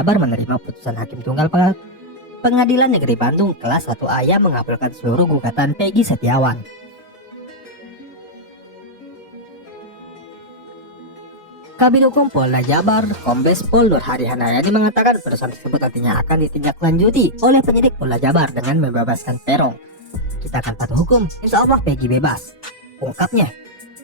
Jabar menerima putusan Hakim Tunggal Pengadilan Negeri Bandung kelas 1A yang mengabulkan seluruh gugatan Peggy Setiawan. Kabid Hukum Polda Jabar, Kombes Pol Nur Hadi Handayani mengatakan putusan tersebut nantinya akan ditindaklanjuti oleh penyidik Polda Jabar dengan membebaskan Peron. Kita akan patuh hukum, insya Allah Peggy bebas, ungkapnya.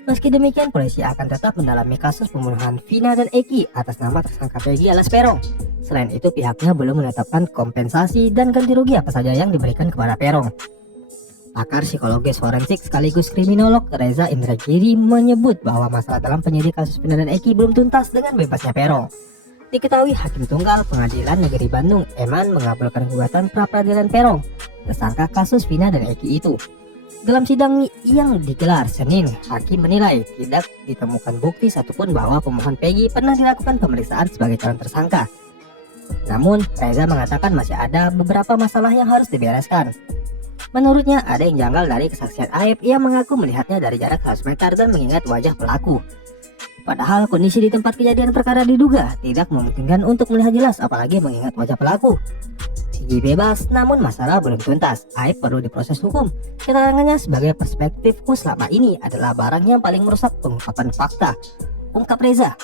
Meski demikian, polisi akan tetap mendalami kasus pembunuhan Vina dan Eki atas nama tersangka Peggy alias Peron. Selain itu, pihaknya belum menetapkan kompensasi dan ganti rugi apa saja yang diberikan kepada Peron. Pakar psikologis forensik sekaligus kriminolog Reza Indragiri menyebut bahwa masalah dalam penyidik kasus Vina dan Eki belum tuntas dengan bebasnya Peron. Diketahui Hakim Tunggal Pengadilan Negeri Bandung Eman mengabulkan gugatan pra-peradilan Peron, tersangka kasus Vina dan Eki itu. Dalam sidang yang digelar Senin, Hakim menilai tidak ditemukan bukti satupun bahwa pemohon Peggy pernah dilakukan pemeriksaan sebagai calon tersangka. Namun, Reza mengatakan masih ada beberapa masalah yang harus dibereskan. Menurutnya, ada yang janggal dari kesaksian Aep yang mengaku melihatnya dari jarak 100 meter dan mengingat wajah pelaku. Padahal kondisi di tempat kejadian perkara diduga tidak memungkinkan untuk melihat jelas apalagi mengingat wajah pelaku. Peggy bebas, namun masalah belum tuntas. Aep perlu diproses hukum. Keterangannya sebagai perspektifku selama ini adalah barang yang paling merusak pengungkapan fakta, ungkap Reza.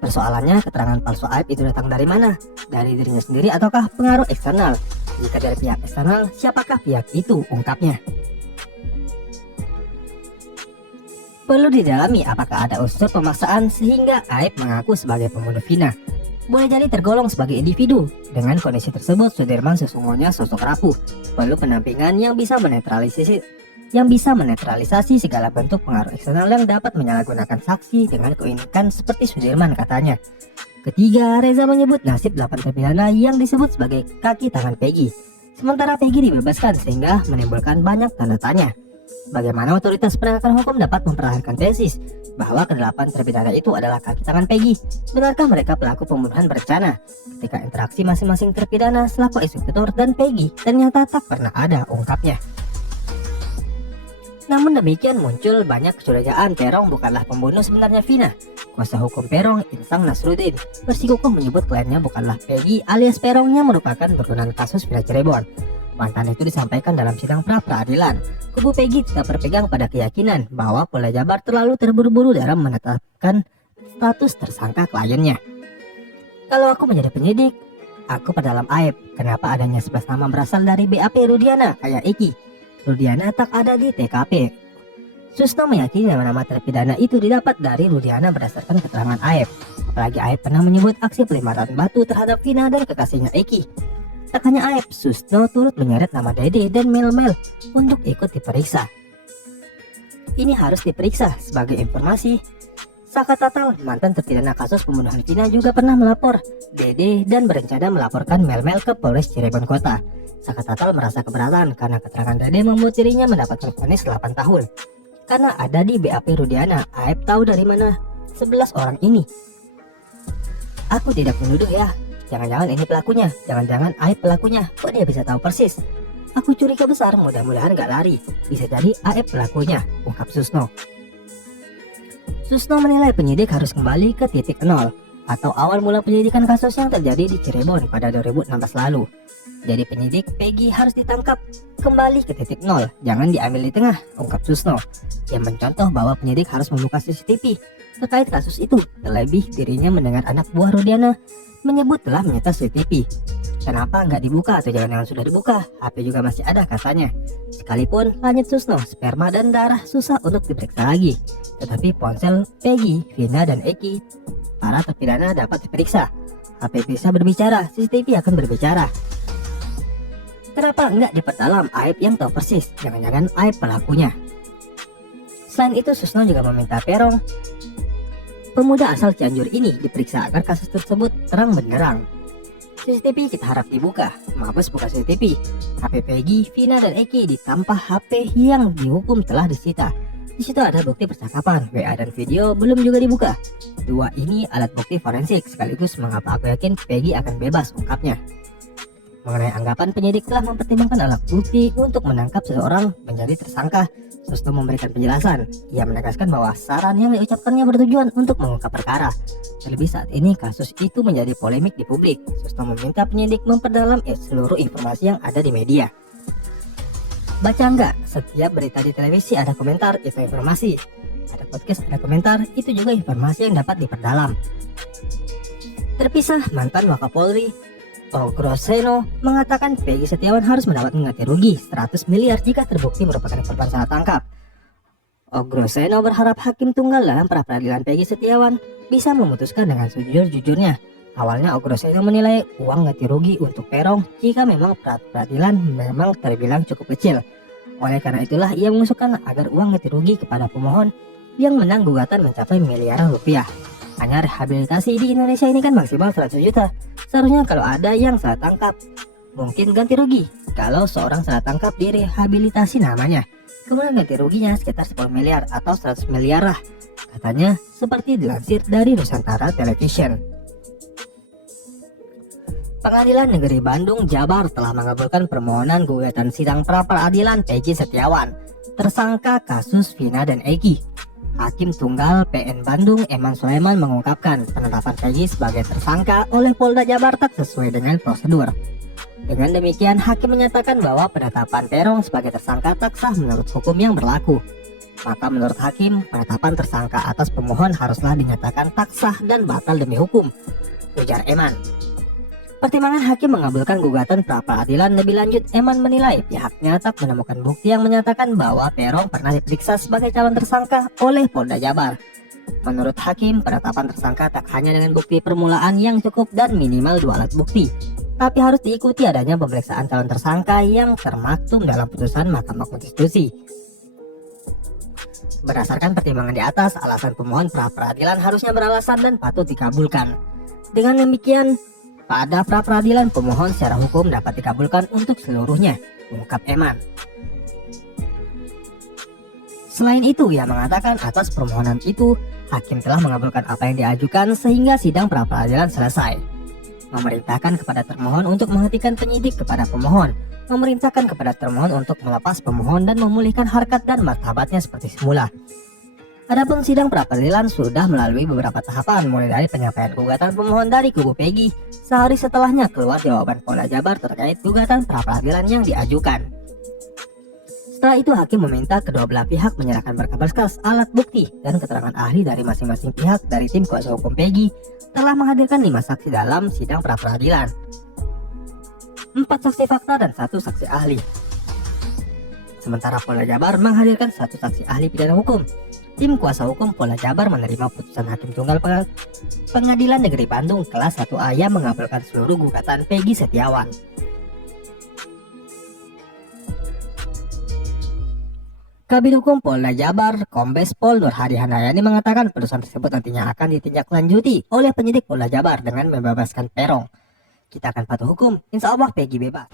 Persoalannya, keterangan palsu Aep itu datang dari mana? Dari dirinya sendiri ataukah pengaruh eksternal? Jika dari pihak eksternal, siapakah pihak itu? Ungkapnya. Perlu didalami apakah ada unsur pemaksaan sehingga Aep mengaku sebagai pembunuh Vina. Boleh jadi tergolong sebagai individu. Dengan kondisi tersebut, Sudirman sesungguhnya sosok rapuh. Perlu penampingan yang bisa menetralisasi segala bentuk pengaruh eksternal yang dapat menyalahgunakan saksi dengan keunikan seperti Sudirman, katanya. Ketiga, Reza menyebut nasib 8 terpidana yang disebut sebagai kaki tangan Peggy. Sementara Peggy dibebaskan sehingga menimbulkan banyak tanda tanya. Bagaimana otoritas penegakan hukum dapat mempertahankan tesis bahwa ke-8 terpidana itu adalah kaki tangan Peggy? Benarkah mereka pelaku pembunuhan berencana? Ketika interaksi masing-masing terpidana selaku eksekutor dan Peggy ternyata tak pernah ada, ungkapnya. Namun demikian muncul banyak kecurigaan Peron bukanlah pembunuh sebenarnya Vina. Kuasa hukum Peron, Insang Nasruddin, bersikukuh menyebut kliennya bukanlah Peggy alias Peron yang merupakan buronan kasus Vina Cirebon. Mantan itu disampaikan dalam sidang pra-peradilan. Kubu Peggy tetap berpegang pada keyakinan bahwa Polda Jabar terlalu terburu-buru dalam menetapkan status tersangka kliennya. Kalau aku menjadi penyidik, aku perdalam Aep. Kenapa adanya 11 nama berasal dari BAP Rudiana kayak Eki? Rudiana tak ada di TKP. Susno meyakini nama-nama terpidana itu didapat dari Rudiana berdasarkan keterangan Aep. Apalagi Aep pernah menyebut aksi pelemparan batu terhadap Vina dan kekasihnya Eki. Tak hanya Aep, Susno turut menyeret nama Dede dan Mel untuk ikut diperiksa. Ini harus diperiksa sebagai informasi. Saka Tatal, mantan terpidana kasus pembunuhan Vina, juga pernah melapor Dede dan berencana melaporkan Mel ke Polres Cirebon Kota. Saka Tatal merasa keberatan karena keterangan Dede membuat dirinya mendapatkan vonis 8 tahun. Karena ada di BAP Rudiana, Aep tahu dari mana 11 orang ini. Aku tidak menuduh ya. Jangan-jangan ini pelakunya. Jangan-jangan Aep pelakunya. Kok dia bisa tahu persis? Aku curiga besar, mudah-mudahan gak lari. Bisa jadi Aep pelakunya, ungkap Susno. Susno menilai penyidik harus kembali ke titik nol atau awal mula penyidikan kasus yang terjadi di Cirebon pada 2016 lalu. Jadi penyidik Peggy harus ditangkap kembali ke titik nol, jangan diambil di tengah, ungkap Susno. Yang mencontoh bahwa penyidik harus membuka CCTV terkait kasus itu. Terlebih dirinya mendengar anak buah Rudiana menyebut telah menyita CCTV. Kenapa nggak dibuka atau jangan-jangan sudah dibuka? HP juga masih ada, katanya. Sekalipun lanjut Susno, sperma dan darah susah untuk diperiksa lagi. Tetapi ponsel Peggy, Vina dan Eki, para terpidana dapat diperiksa. HP bisa berbicara, CCTV akan berbicara. Kenapa nggak diperdalam? Aep yang tahu persis, jangan-jangan Aep pelakunya. Selain itu, Susno juga meminta Peron, pemuda asal Cianjur ini, diperiksa agar kasus tersebut terang benderang. CCTV kita harap dibuka. Mabes buka CCTV. HP Peggy, Vina dan Eki ditambah HP yang dihukum telah disita. Di situ ada bukti percakapan, WA dan video belum juga dibuka. Dua ini alat bukti forensik, sekaligus mengapa aku yakin Peggy akan bebas, ungkapnya. mengenai anggapan penyidik telah mempertimbangkan alat bukti untuk menangkap seseorang menjadi tersangka. Susto memberikan penjelasan. Ia menegaskan bahwa saran yang diucapkannya bertujuan untuk mengungkap perkara. Terlebih saat ini kasus itu menjadi polemik di publik. Susto meminta penyidik memperdalam seluruh informasi yang ada di media. Baca enggak? Setiap berita di televisi ada komentar, itu informasi. Ada podcast, ada komentar, itu juga informasi yang dapat diperdalam. Terpisah, mantan Wakapolri Ogroseno mengatakan Peggy Setiawan harus mendapat ganti rugi 100 miliar jika terbukti merupakan korban salah tangkap. Ogroseno berharap hakim tunggal dalam pra-peradilan Peggy Setiawan bisa memutuskan dengan sejujur-jujurnya. Awalnya Ogroseno menilai uang ganti rugi untuk Peron jika memang pra-peradilan memang terbilang cukup kecil. Oleh karena itulah ia mengusulkan agar uang ganti rugi kepada pemohon yang menang gugatan mencapai miliaran rupiah. Hanya rehabilitasi di Indonesia ini kan maksimal 100 juta. Seharusnya kalau ada yang salah tangkap, mungkin ganti rugi. Kalau seorang salah tangkap direhabilitasi namanya, kemudian ganti ruginya sekitar 10 miliar atau 100 miliar lah. Katanya seperti dilansir dari Nusantara Television. Pengadilan Negeri Bandung, Jabar telah mengabulkan permohonan gugatan sidang pra-peradilan Peggy Setiawan, tersangka kasus Vina dan Eki. Hakim Tunggal PN Bandung Eman Sulaiman mengungkapkan penetapan Peggy sebagai tersangka oleh Polda Jabar tak sesuai dengan prosedur. Dengan demikian, hakim menyatakan bahwa penetapan Peron sebagai tersangka tak sah menurut hukum yang berlaku. Maka menurut hakim, penetapan tersangka atas pemohon haruslah dinyatakan tak sah dan batal demi hukum, ujar Eman. Pertimbangan hakim mengabulkan gugatan pra-peradilan lebih lanjut, Eman menilai pihaknya tak menemukan bukti yang menyatakan bahwa Peron pernah diperiksa sebagai calon tersangka oleh Polda Jabar. Menurut hakim, penetapan tersangka tak hanya dengan bukti permulaan yang cukup dan minimal 2 alat bukti, tapi harus diikuti adanya pemeriksaan calon tersangka yang termaktub dalam putusan Mahkamah Konstitusi. Berdasarkan pertimbangan di atas, alasan pemohon pra-peradilan harusnya beralasan dan patut dikabulkan. Dengan demikian, pada pra-peradilan pemohon secara hukum dapat dikabulkan untuk seluruhnya, ungkap Eman. Selain itu, ia mengatakan atas permohonan itu, hakim telah mengabulkan apa yang diajukan sehingga sidang pra-peradilan selesai. Memerintahkan kepada termohon untuk menghentikan penyidik kepada pemohon, memerintahkan kepada termohon untuk melepas pemohon dan memulihkan harkat dan martabatnya seperti semula. Adapun sidang pra-peradilan sudah melalui beberapa tahapan, mulai dari penyampaian gugatan pemohon dari kubu Peggy. Sehari setelahnya keluar jawaban Polda Jabar terkait gugatan pra-peradilan yang diajukan. Setelah itu hakim meminta kedua belah pihak menyerahkan berkas-berkas, alat bukti, dan keterangan ahli dari masing-masing pihak. Dari tim kuasa hukum Peggy telah menghadirkan 5 saksi dalam sidang pra-peradilan, 4 saksi fakta dan 1 saksi ahli. Sementara Polda Jabar menghadirkan 1 saksi ahli pidana hukum. Tim kuasa hukum Polda Jabar menerima putusan Hakim Tunggal Pengadilan Negeri Bandung kelas 1A yang mengabulkan seluruh gugatan Peggy Setiawan. Kabid Hukum Polda Jabar, Kombes Pol Nur Hadi Handayani mengatakan putusan tersebut nantinya akan ditindaklanjuti oleh penyidik Polda Jabar dengan membebaskan Peron. Kita akan patuh hukum, insya Allah Peggy bebas.